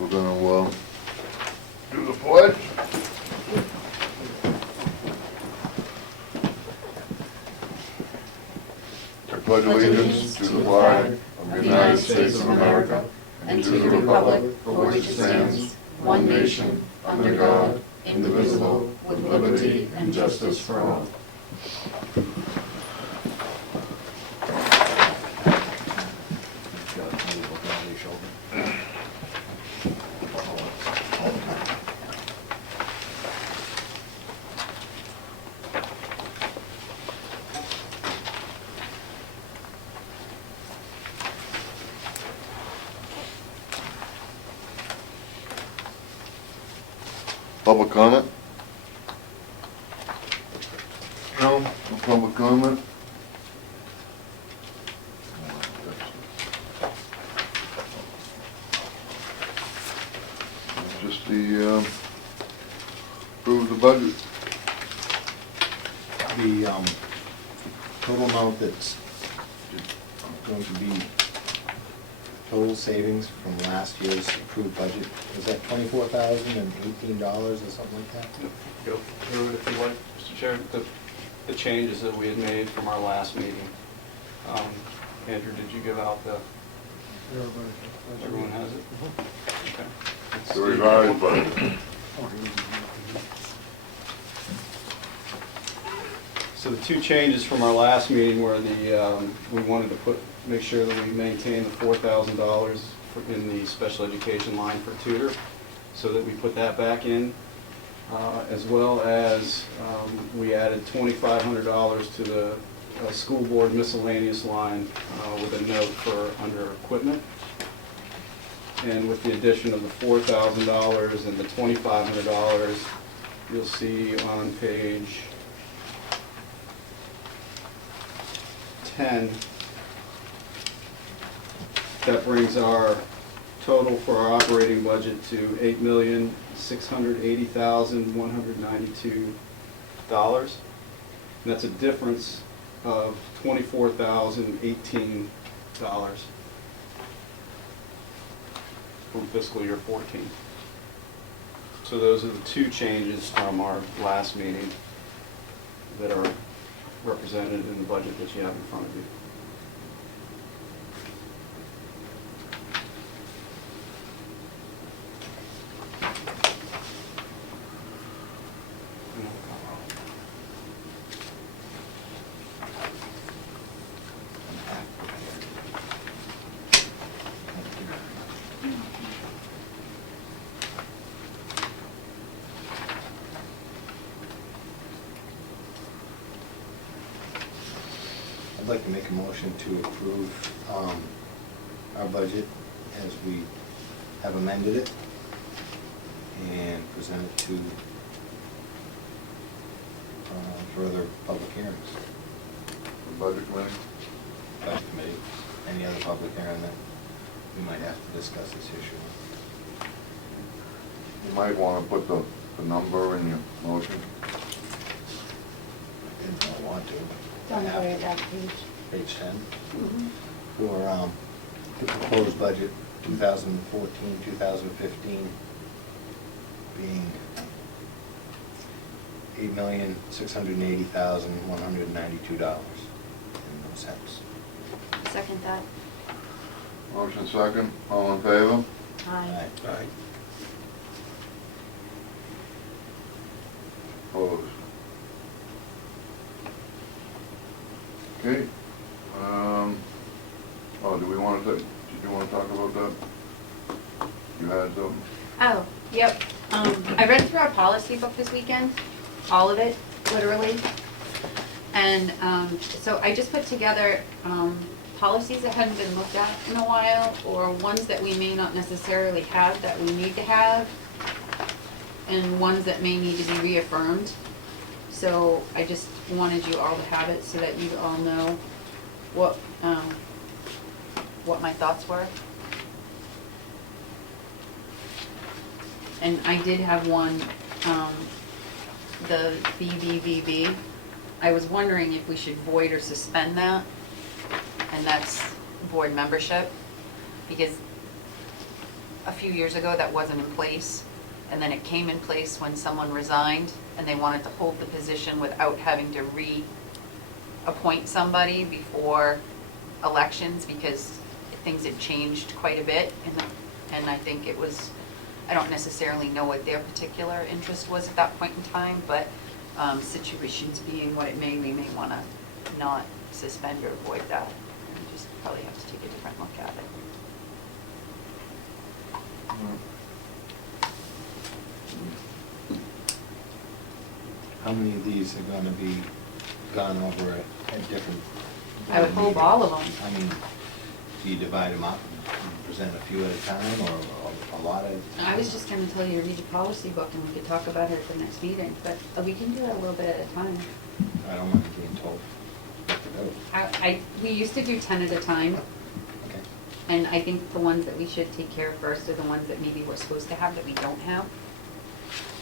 we're gonna, do the pledge. I pledge allegiance to the flag of the United States of America and to the republic for which it stands, one nation, under God, indivisible, with liberty and justice for all. Public comment? No public comment? Just the, approve the budget. The total amount that's going to be total savings from last year's approved budget, is that $24,018 or something like that? Go through it if you like, Mr. Chair. The changes that we had made from our last meeting. Andrew, did you give out the? Everyone has it? Okay. The revised budget. So the two changes from our last meeting were we wanted to make sure that we maintain the $4,000 in the special education line for tutor, so that we put that back in, as well as we added $2,500 to the school board miscellaneous line with a note for under equipment. And with the addition of the $4,000 and the $2,500, you'll see on page 10, that brings our total for our operating budget to $8,680,192. And that's a difference of $24,018 from fiscal year 14. So those are the two changes from our last meeting that are represented in the budget that you have in front of you. I'd like to make a motion to approve our budget as we have amended it and present it to further public hearings. The budget committee? Budget committee, any other public hearing that we might have to discuss this issue. You might wanna put the number in your motion. I don't want to. Don't worry about page. Page 10. For the proposed budget 2014-2015 being $8,680,192.00. Second that. Motion second, all in favor? Aye. Aye. Opposed? Okay. Do we want to, did you want to talk about that? You had something? Oh, yep. I read through our policy book this weekend, all of it, literally. And so I just put together policies that hadn't been looked at in a while, or ones that we may not necessarily have that we need to have, and ones that may need to be reaffirmed. So I just wanted you all to have it so that you all know what my thoughts were. And I did have one, the BBVB. I was wondering if we should void or suspend that, and that's board membership, because a few years ago that wasn't in place, and then it came in place when someone resigned, and they wanted to hold the position without having to reappoint somebody before elections, because things had changed quite a bit, and I think it was, I don't necessarily know what their particular interest was at that point in time, but situations being what it may, we may want to not suspend or avoid that, and just probably have to take a different look at it. How many of these are gonna be gone over at different? I would hope all of them. I mean, do you divide them up and present a few at a time, or a lot at a time? I was just gonna tell you to read the policy book and we could talk about it at the next meeting, but we can do that a little bit at a time. I don't mind being told what to do. We used to do 10 at a time, Okay. and I think the ones that we should take care of first are the ones that maybe we're supposed to have that we don't have.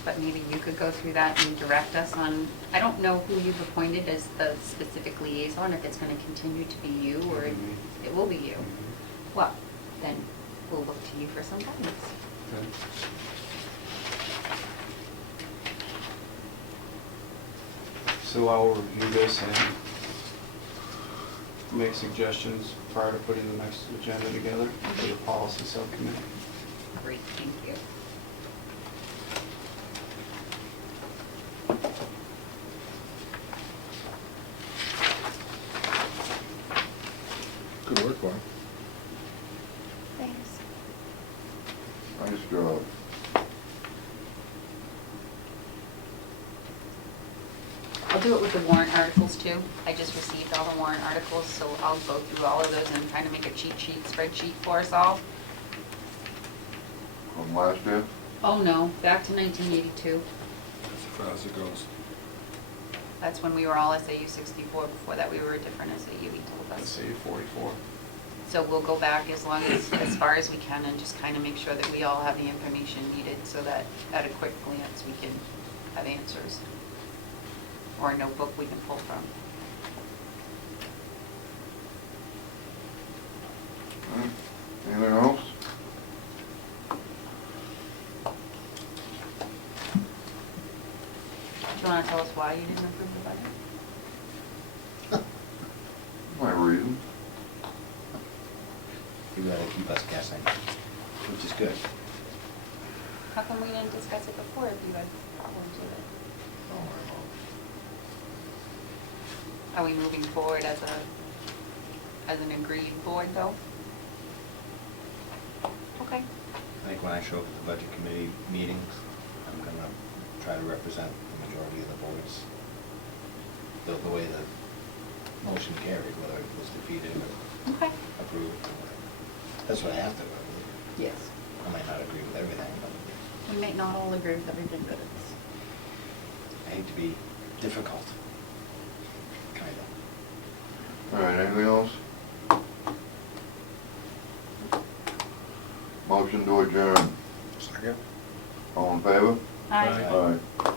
But maybe you could go through that and direct us on, I don't know who you've appointed as the specific liaison, if it's gonna continue to be you, or it will be you. Well, then we'll look to you for some guidance. Okay. So I'll review this and make suggestions prior to putting the next agenda together for the policy subcommittee. Great, thank you. Good work, Warren. Thanks. Nice job. I'll do it with the warrant articles too. I just received all the warrant articles, so I'll go through all of those and kind of make a cheat sheet spreadsheet for us all. From last year? Oh no, back to 1982. As far as it goes. That's when we were all SAU 64. Before that, we were a different SAU, he told Let's us. say 44. So we'll go back as far as we can and just kind of make sure that we all have the information needed so that at a quick glance, we can have answers. Or a notebook we can pull from. Anything else? Do you want to tell us why you didn't approve the budget? My reason. You gotta keep us guessing, which is good. How come we didn't discuss it before if you had problems with it? Don't worry about Are we moving forward as an agreed board though? Okay. it. I think when I show up at the budget committee meetings, I'm gonna try to represent the majority of the boards. The way the motion carried, whether it was defeated or Okay. approved. Or whatever. That's what I have to go with. Yes. I might not agree with everything, but We may not all agree with everything, but it's. I hate to be difficult. Kinda. All right, anything else? Motion to adjourn. Second. All in favor? Aye. Aye. Aye.